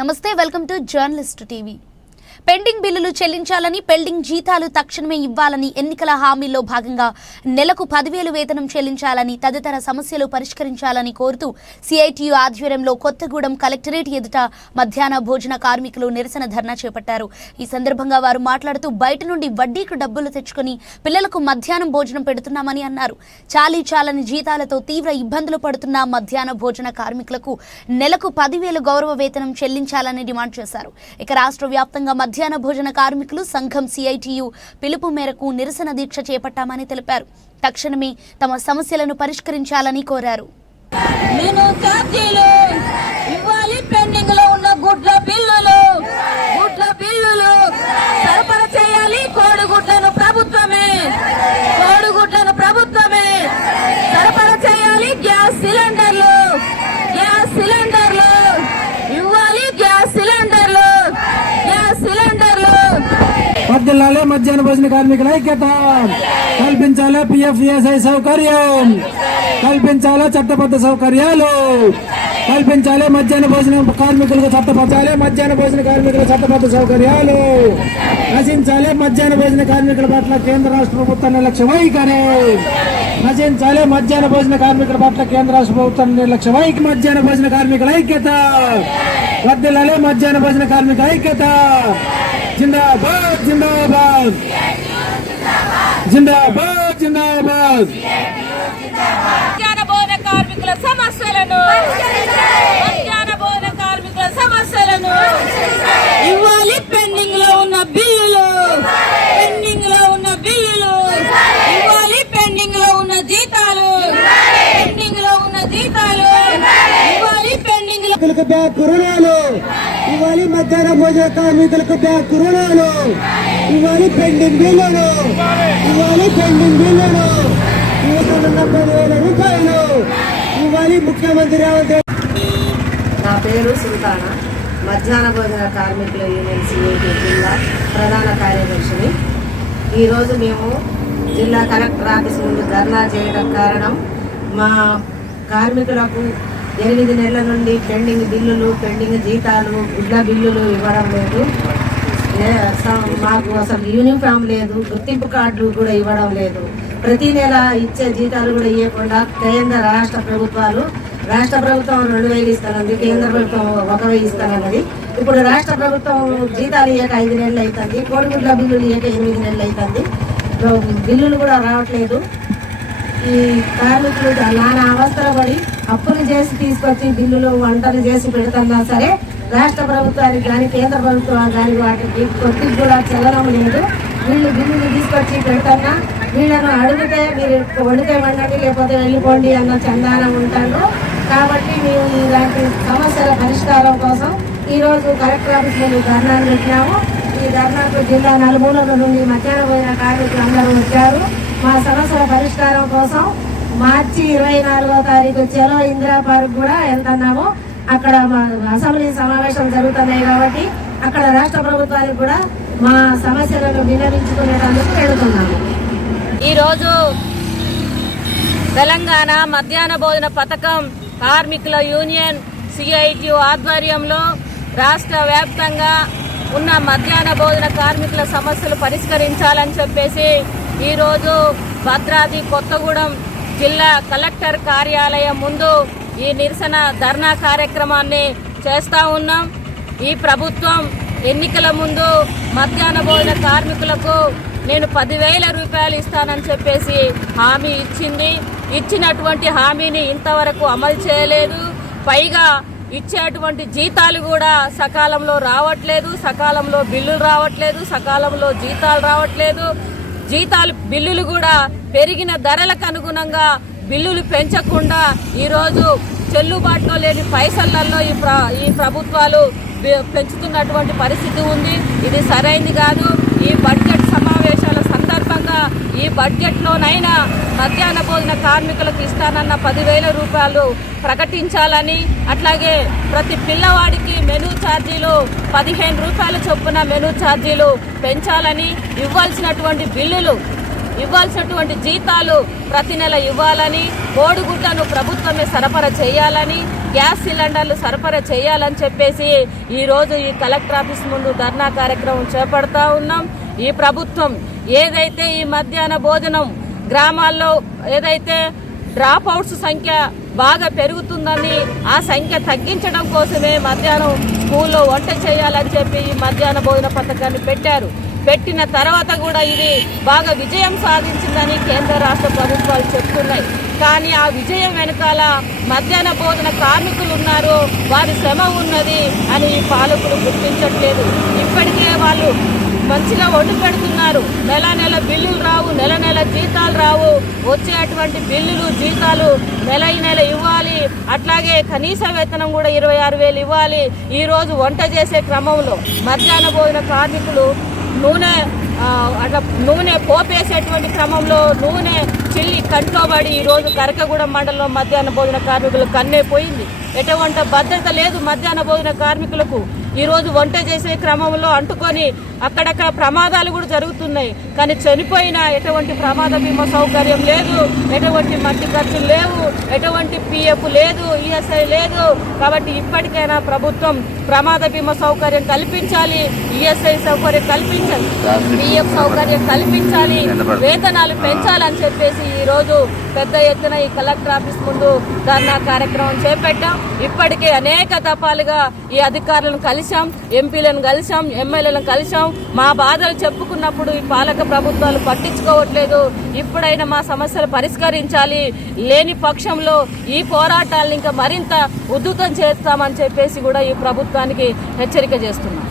నమస్తే, welcome to journalist TV. Pending బిల్లులు చెల్లించాలని, పెండింగ్ జీతాలు తక్షణమే ఇవ్వాలని, ఎన్నికల హామీల్లో భాగంగా నెలకు 10,000 వేతనం చెల్లించాలని, తదితర సమస్యలు పరిష్కరించాలని కోరుతూ సిఐటియు ఆధ్వర్యంలో కొత్తగూడెం కలెక్టరేట్ ఎదుట మధ్యాహ్న భోజన కార్మికులు నిరసన ధర్నా చేపట్టారు. ఈ సందర్భంగా వారు మాట్లాడుతూ బయట నుండి వడ్డీకి డబ్బులు తెచ్చుకొని పిల్లలకు మధ్యాహ్నం భోజనం పెడుతున్నామని అన్నారు. చాలని జీతాలతో తీవ్ర ఇబ్బందులు పడుతున్న మధ్యాహ్న భోజన కార్మికులకు నెలకు 10,000 గౌరవ వేతనం చెల్లించాలని డిమాండ్ చేశారు. ఇక రాష్ట్ర వ్యాప్తంగా మధ్యాహ్న భోజన కార్మికులు సంఘం సిఐటియు పిలుపు మేరకు నిరసన దీక్ష చేపట్టామని తెలిపారు. తక్షణమే తమ సమస్యలను పరిష్కరించాలని కోరారు. వర్ధిల్లాలి మధ్యాహ్న భోజన కార్మికుల ఐక్యత, కల్పించాలి పిఎఫ్ఈఎస్ఐ సౌకర్యం, కల్పించాలి చట్టబద్ధ సౌకర్యాలు, కల్పించాలి మధ్యాహ్న భోజన కార్మికులకు చట్టపరచాలి మధ్యాహ్న భోజన కార్మికుల చట్టబద్ధ సౌకర్యాలు, నశించాలి మధ్యాహ్న భోజన కార్మికుల పట్ల కేంద్ర రాష్ట్ర ప్రభుత్వ నిర్లక్ష్య వైఖరి, నశించాలి మధ్యాహ్న భోజన కార్మికుల పట్ల కేంద్ర రాష్ట్ర ప్రభుత్వ నిర్లక్ష్య వైఖరి. మధ్యాహ్న భోజన కార్మికుల ఐక్యత, వర్ధిల్లాలి మధ్యాహ్న భోజన కార్మికుల ఐక్యత. జిందాబాద్ జిందాబాద్ జిందాబాద్ జిందాబాద్. మధ్యాహ్న భోజన కార్మికుల సమస్యలను ఇవ్వాలి. పెండింగ్ లో ఉన్న బిల్లులు ఇవ్వాలి. పెండింగ్ లో ఉన్న జీతాలు ఇవ్వాలి. పెండింగ్ లో బ్యాంకు రుణాలు ఇవ్వాలి. మధ్యాహ్న భోజన కార్మికులకు బ్యాంకు రుణాలు ఇవ్వాలి. పెండింగ్ బిల్లులు ఇవ్వాలి. 10,000 రూపాయలు ఇవ్వాలి. ముఖ్యమంత్రి రేవంత్ రెడ్డి. నా పేరు సుల్తానా, మధ్యాహ్న భోజన కార్మికుల యూనియన్ సిఐటి జిల్లా ప్రధాన కార్యదర్శిని. ఈరోజు మేము జిల్లా కలెక్టర్ ఆఫీస్ ముందు ధర్నా చేయడం కారణం, మా కార్మికులకు 8 నెలల నుండి పెండింగ్ బిల్లులు, పెండింగ్ జీతాలు, గుడ్ల బిల్లులు ఇవ్వడం లేదు. మాకు అసలు యూనిఫామ్ లేదు, గుర్తింపు కార్డులు కూడా ఇవ్వడం లేదు. ప్రతి నెల ఇచ్చే జీతాలు కూడా ఇవ్వకుండా కేంద్ర రాష్ట్ర ప్రభుత్వం 2,000 ఇస్తానంది, కేంద్ర ప్రభుత్వం 1,000 ఇస్తానన్నది. ఇప్పుడు రాష్ట్ర ప్రభుత్వం జీతాలు ఇయ్యక 5 నెలలు అవుతుంది, కోడిగుడ్ల బిల్లులు ఇయ్యక 8 నెలలు అవుతుంది. బిల్లులు కూడా రావట్లేదు. ఈ కార్మికులు నానా అవస్థలు పడి అప్పులు చేసి తీసుకొచ్చి బిల్లులు వంటలు చేసి పెడుతున్నా సరే రాష్ట్ర ప్రభుత్వానికి కానీ కేంద్ర ప్రభుత్వానికి కానీ వాటికి కొద్దిగా కూడా చలనం లేదు. వీళ్ళు బిల్లులు తీసుకొచ్చి పెడుతున్నా వీళ్ళను అడిగితే మీరు వండితే వండండి లేకపోతే వెళ్ళిపోండి అన్న చందానం ఉంటారు. కాబట్టి మేము ఇలాంటి సమస్యల పరిష్కారం కోసం ఈరోజు కలెక్టర్ ఆఫీస్ ముందు ధర్నాను పెట్టినాము. ఈ ధర్నాకు జిల్లా నలుమూలల నుండి మధ్యాహ్న భోజన కార్మికులు అందరూ వచ్చారు. మా సమస్యల పరిష్కారం కోసం మార్చి 24వ తారీఖు చలో ఇందిరా పార్క్ కూడా వెళ్తున్నాము. అక్కడ అసెంబ్లీ సమావేశం జరుగుతున్నాయి కాబట్టి అక్కడ రాష్ట్ర ప్రభుత్వానికి కూడా మా సమస్యలను విన్నవించుకునేందుకు వెళుతున్నాము. ఈరోజు తెలంగాణ మధ్యాహ్న భోజన పథకం కార్మికుల యూనియన్ సిఐటియు ఆధ్వర్యంలో రాష్ట్ర వ్యాప్తంగా ఉన్న మధ్యాహ్న భోజన కార్మికుల సమస్యలు పరిష్కరించాలని చెప్పేసి ఈరోజు భద్రాద్రి కొత్తగూడెం జిల్లా కలెక్టర్ కార్యాలయం ముందు ఈ నిరసన ధర్నా కార్యక్రమాన్ని చేస్తూ ఉన్నాం. ఈ ప్రభుత్వం ఎన్నికల ముందు మధ్యాహ్న భోజన కార్మికులకు నేను 10,000 రూపాయలు ఇస్తానని చెప్పేసి హామీ ఇచ్చింది. ఇచ్చినటువంటి హామీని ఇంతవరకు అమలు చేయలేదు. పైగా ఇచ్చేటువంటి జీతాలు కూడా సకాలంలో రావట్లేదు, సకాలంలో బిల్లులు రావట్లేదు, సకాలంలో జీతాలు రావట్లేదు. బిల్లులు కూడా పెరిగిన ధరలకు అనుగుణంగా బిల్లులు పెంచకుండా ఈరోజు చెల్లుబాటులో లేని పైసలలో ఈ ప్రభుత్వాలు పెంచుతున్నటువంటి పరిస్థితి ఉంది. ఇది సరైంది కాదు. ఈ బడ్జెట్ సమావేశాల సందర్భంగా ఈ బడ్జెట్లోనైనా మధ్యాహ్న భోజన కార్మికులకు ఇస్తానన్న 10,000 రూపాయలు ప్రకటించాలని, అట్లాగే ప్రతి పిల్లవాడికి మెనూ ఛార్జీలు 15 రూపాయల చొప్పున మెనూ ఛార్జీలు పెంచాలని, ఇవ్వాల్సినటువంటి బిల్లులు ఇవ్వాల్సినటువంటి జీతాలు ప్రతి నెల ఇవ్వాలని, కోడిగుడ్లను ప్రభుత్వమే సరఫరా చేయాలని, గ్యాస్ సిలిండర్లు సరఫరా చేయాలని చెప్పేసి ఈరోజు ఈ కలెక్టర్ ఆఫీస్ ముందు ధర్నా కార్యక్రమం చేపడతా ఉన్నాం. ఈ ప్రభుత్వం ఏదైతే ఈ మధ్యాహ్న భోజనం గ్రామాల్లో ఏదైతే డ్రాప్ అవుట్స్ సంఖ్య బాగా పెరుగుతుందని ఆ సంఖ్య తగ్గించడం కోసమే మధ్యాహ్నం స్కూల్లో వంట చేయాలని చెప్పి ఈ మధ్యాహ్న భోజన పథకాన్ని పెట్టిన తర్వాత కూడా ఇది బాగా విజయం సాధించిందని కేంద్ర రాష్ట్ర ప్రభుత్వాలు చెప్తున్నాయి. కానీ ఆ విజయం వెనకాల మధ్యాహ్న భోజన కార్మికులు ఉన్నారు, వారి శ్రమ ఉన్నది అని ఈ పాలకులు గుర్తించట్లేదు. ఇప్పటికే వాళ్ళు మంచిగా వండి పెడుతున్నారు, నెల బిల్లులు రావు, నెల జీతాలు రావు. వచ్చేటువంటి బిల్లులు జీతాలు నెల ఇవ్వాలి, అట్లాగే కనీస వేతనం కూడా 26,000 ఇవ్వాలి. ఈరోజు వంట చేసే క్రమంలో మధ్యాహ్న భోజన కార్మికులు నూనె పోపేసేటువంటి క్రమంలో నూనె చిల్లి కంట్లోబడి ఈరోజు కరకగూడెం మండలంలో మధ్యాహ్న భోజన కార్మికులు కన్నే పోయింది. ఎటువంటి భద్రత లేదు మధ్యాహ్న భోజన కార్మికులకు. ఈరోజు వంట చేసే క్రమంలో అంటుకొని అక్కడక్కడ ప్రమాదాలు కూడా జరుగుతున్నాయి. కానీ చనిపోయినా ఎటువంటి ప్రమాద బీమా సౌకర్యం లేదు, ఎటువంటి మట్టి ఖర్చులు లేవు, ఎటువంటి పిఎఫ్ లేదు, ఈఎస్ఐ లేదు. కాబట్టి ఇప్పటికైనా ప్రభుత్వం ప్రమాద బీమా సౌకర్యం కల్పించాలి, ఈఎస్ఐ సౌకర్యం కల్పించాలి, పిఎఫ్ సౌకర్యం కల్పించాలి, వేతనాలు పెంచాలని చెప్పేసి ఈరోజు పెద్ద ఎత్తున ఈ కలెక్టర్ ఆఫీస్ ముందు ధర్నా కార్యక్రమం చేపట్టాం. ఇప్పటికే అనేక దఫాలుగా ఈ అధికారులను కలిశాం, ఎంపీలను కలిశాం, ఎమ్మెల్యేలను కలిశాం. మా బాధలు చెప్పుకున్నప్పుడు ఈ పాలక ప్రభుత్వాలు పట్టించుకోవట్లేదు. ఇప్పుడైనా మా సమస్యలు పరిష్కరించాలి, లేని పక్షంలో ఈ పోరాటాలను ఇంకా మరింత ఉధృతం చేస్తామని చెప్పేసి కూడా ఈ ప్రభుత్వానికి హెచ్చరిక చేస్తున్నాం.